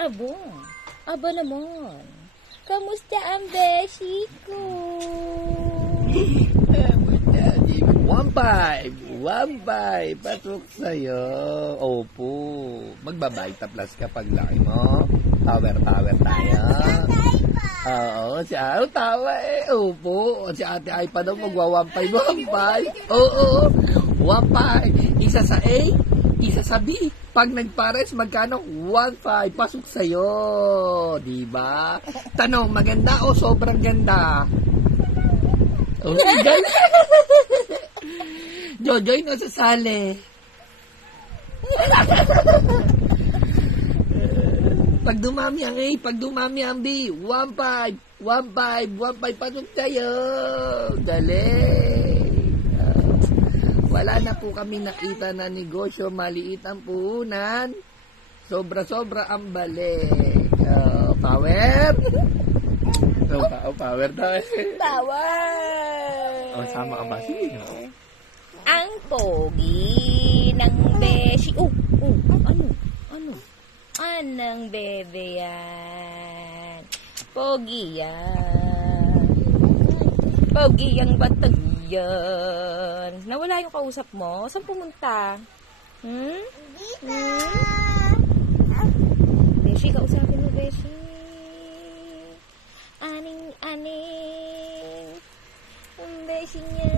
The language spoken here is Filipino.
Abo, aba naman. Kamusta ang beshi ko? 1-5, pasok sa'yo. Opo, magbabayad plus kapag laki mo. Tower tayo. Oo, si Ate tawa Opo, si Ate ay pa daw magwa-1-5. Oo, 1-5. Isa sa A, isa sa B. Pag nagpares, magkano? 1-5. Pasok sa'yo. Diba? Tanong, maganda o sobrang ganda? Oh, ganda. Jojoy na sasali. Pag dumami ang A, pag dumami ang B, 1-5. Pasok tayo. Galing. Wala na po kami nakita na negosyo. Maliit ang puhunan. Sobra-sobra ang balik. Power. Power tayo. Power! Sama ka ba? Sige. Ang pogi ng beshi. Ano? Anong bebe yan? Pogi yan. Pogi ang batag yan. Nawala yung kausap mo? Saan pumunta? Dito. Beshi, kausapin mo, Beshi. Aning. Ang beshi niya.